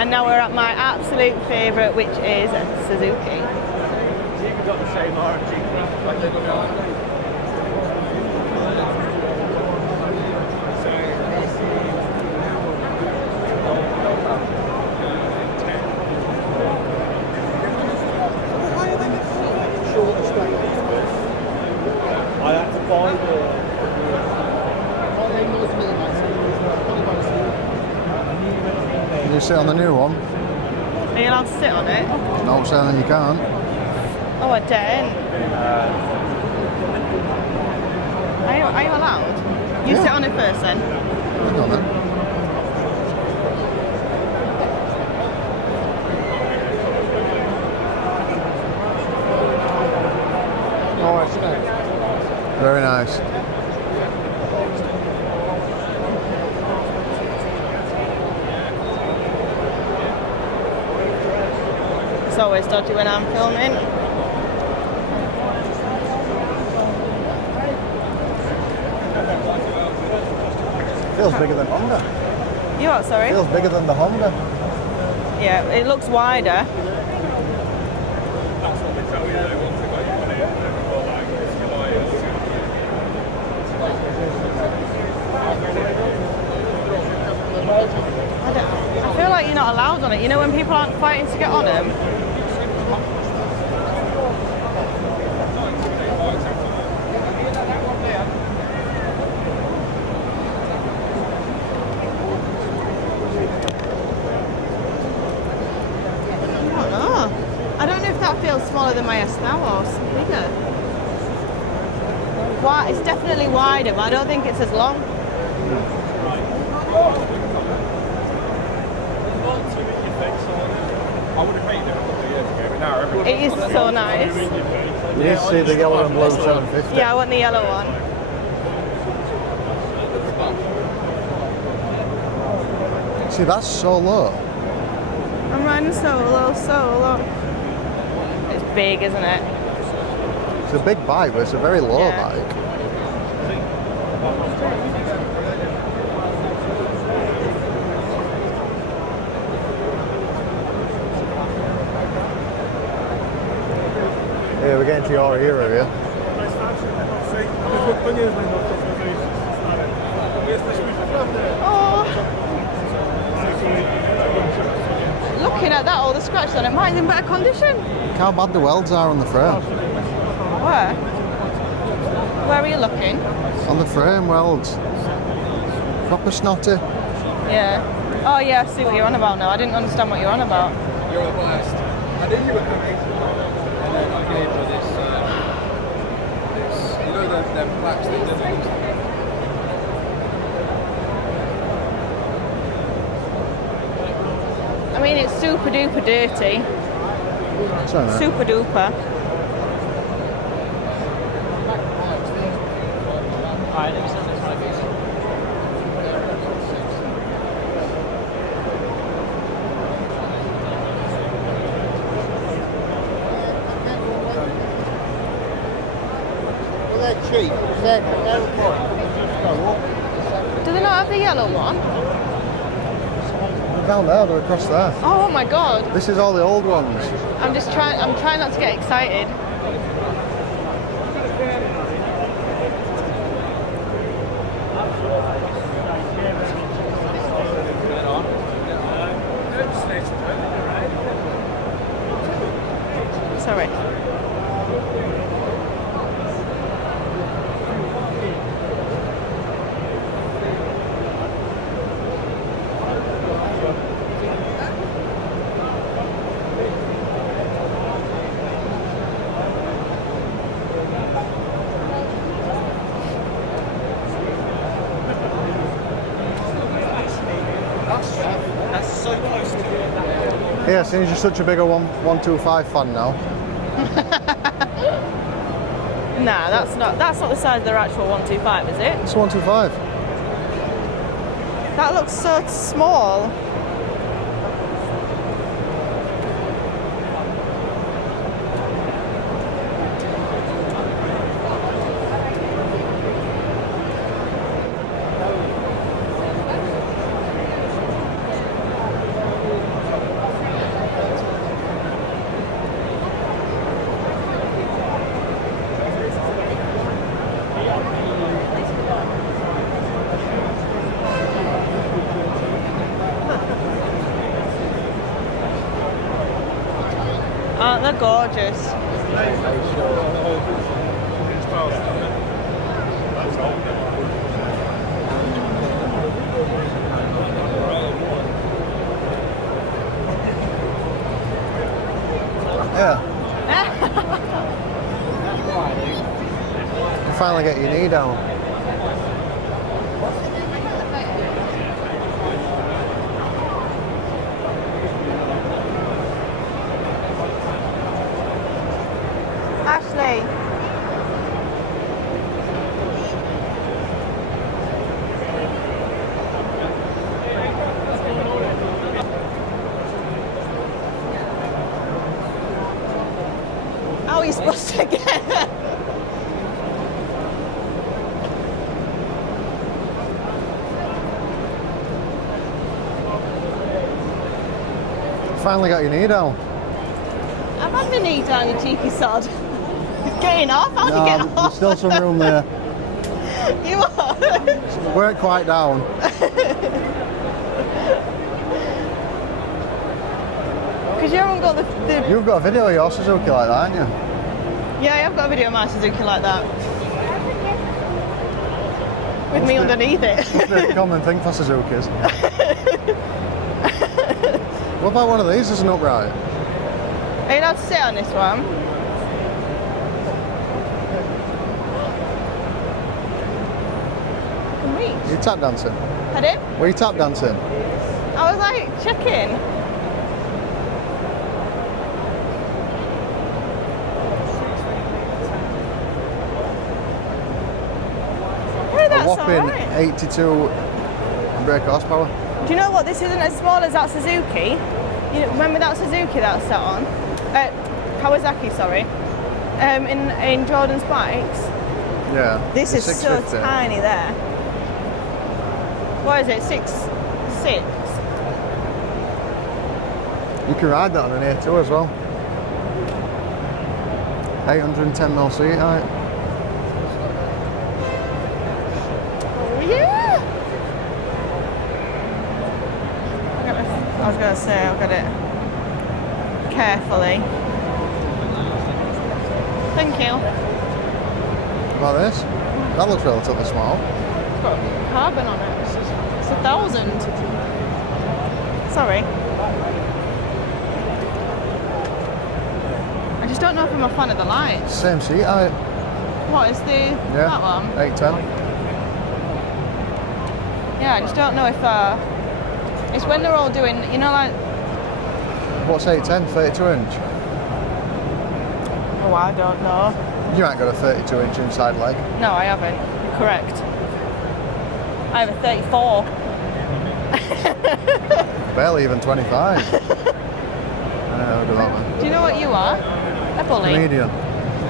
And now we're at my absolute favourite, which is Suzuki. You've got the same RG, like they look on. I had to buy Can you sit on the new one? Are you allowed to sit on it? No, saying you can't. Oh, I didn't. Are you allowed? You Yeah. sit on it first then. I've done it. Oh, isn't it? Very nice. It's always dodgy when I'm filming. Feels bigger than Honda. You what, sorry? Feels bigger than the Honda. Yeah, it looks wider. I feel like you're not allowed on it. You know when people aren't fighting to get on them? I don't know if that feels smaller than my S now or bigger. Why? It's definitely wider, but I don't think it's as long. I would have made it a couple of years ago, but now everyone... It is so nice. You need to see the yellow and blue 750. Yeah, I want the yellow one. See, that's so low. I'm riding so low, so low. It's big, isn't it? It's a big bike, but it's a very low Yeah. bike. Yeah, we're getting to your era here. Oh. Looking at that, all the scratches on it, mine's in better condition. Look how bad the welds are on the frame. Where? Where are you looking? On the frame welds. Proper snotty. Yeah. Oh yeah, I see what you're on about now. I didn't understand what you're on about. You're a biased. I knew you were coming, and then I gave her this, you know, them blacks they did. I mean, it's super duper dirty. Sorry, mate. Super duper. Alright, let me send this one. Do they not have the yellow one? They're down there, they're across there. Oh my god. This is all the old ones. I'm trying not to get excited. Sorry. That's so close to it. Yeah, since you're such a bigger 125 fan now. Nah, that's not the size of their actual 125, is it? It's 125. That looks so small. They're gorgeous. Yeah. You finally get your knee down. Ashley. How are you supposed to get? Finally got your knee down. I've had my knee down, you cheeky sod. It's getting off. How'd you get There's off? still some room there. You are. We weren't quite down. Because you haven't got the. You've got a video of your Suzuki like that, haven't you? Yeah, I have got a video of my Suzuki like that. With me underneath it. It's a common thing for Suzukis. What about one of these as an upright? Are you allowed to sit on this one? I can reach. Are you tap dancing? Pardon? Were you tap dancing? I was like, checking. Yeah, A that's whopping alright. 82 brake horsepower. Do you know what? This isn't as small as that Suzuki. You know, remember that Suzuki that I sat on? Kawasaki, sorry. In Jordan's bikes. Yeah. This it's is so 650. tiny there. What is it? 6'6"? You can ride that on an A2 as well. 810mm seat height. Oh yeah! I was gonna say I'll get it carefully. Thank you. About this? That looks relatively small. It's got carbon on it. It's 1,000. Sorry. I just don't know if I'm a fan of the lights. Same seat height. What is that one? 810. Yeah, I just don't know if it's when they're all doing, you know, like. What's 810? 32 inch? Oh, I don't know. You ain't got a 32 inch inside leg. No, I haven't. You're correct. I have a 34. Barely even 25. Look at that one. Do you know what you are? A bully. Comedian.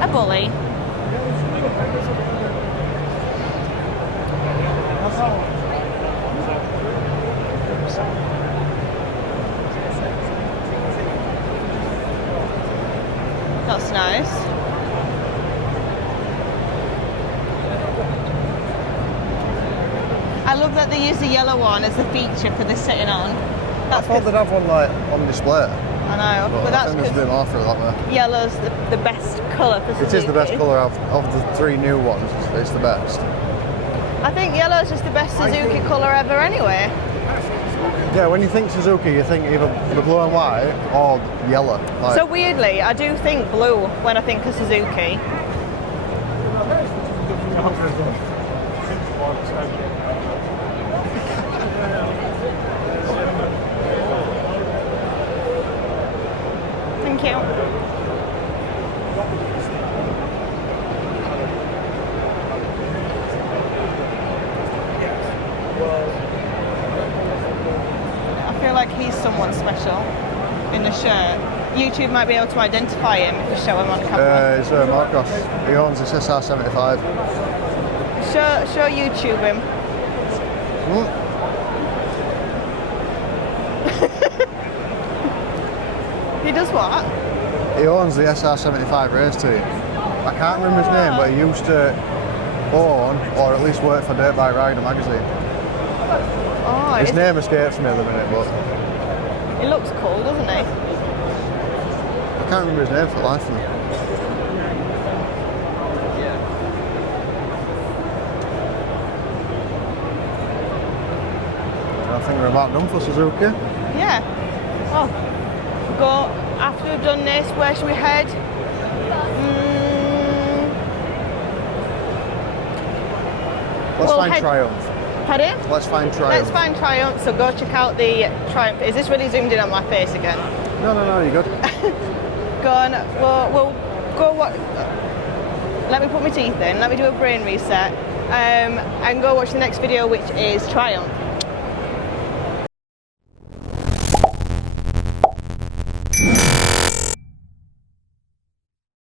A bully. That's nice. I love that they use the yellow one as a feature for the sitting on. I thought they'd have one like on display. I know, but I that's think there's a bit because more for it that way. yellow's the best colour for Suzuki. It is the best colour of the three new ones. It's the best. I think yellow's just the best Suzuki colour ever anyway. Yeah, when you think Suzuki, you think either the blue and white or yellow. Like, So weirdly, I do think blue when I think of Suzuki. Thank you. I feel like he's someone special in the shirt. YouTube might be able to identify him if you show him on camera. it's Marcos. He owns this SR75. Show YouTube him. He does what? He owns the SR75 race team. I can't remember his name, but he used to own, or at least work for Dirt Bike Rider magazine. Oh, His name escapes me at the minute, but he looks cool, doesn't he? can't remember his name for the life of me. I think we're about done for Suzuki. Yeah. Well, we'll go after we've done this. Where should we head? Let's We'll find head- Triumph. Pardon? Let's find Let's Triumph. find Triumph. So go check out the Triumph. Is this really zoomed in on my face again? No, you're good. Go on. We'll go. What? Let me put my teeth in. Let me do a brain reset. And go watch the next video, which is Triumph.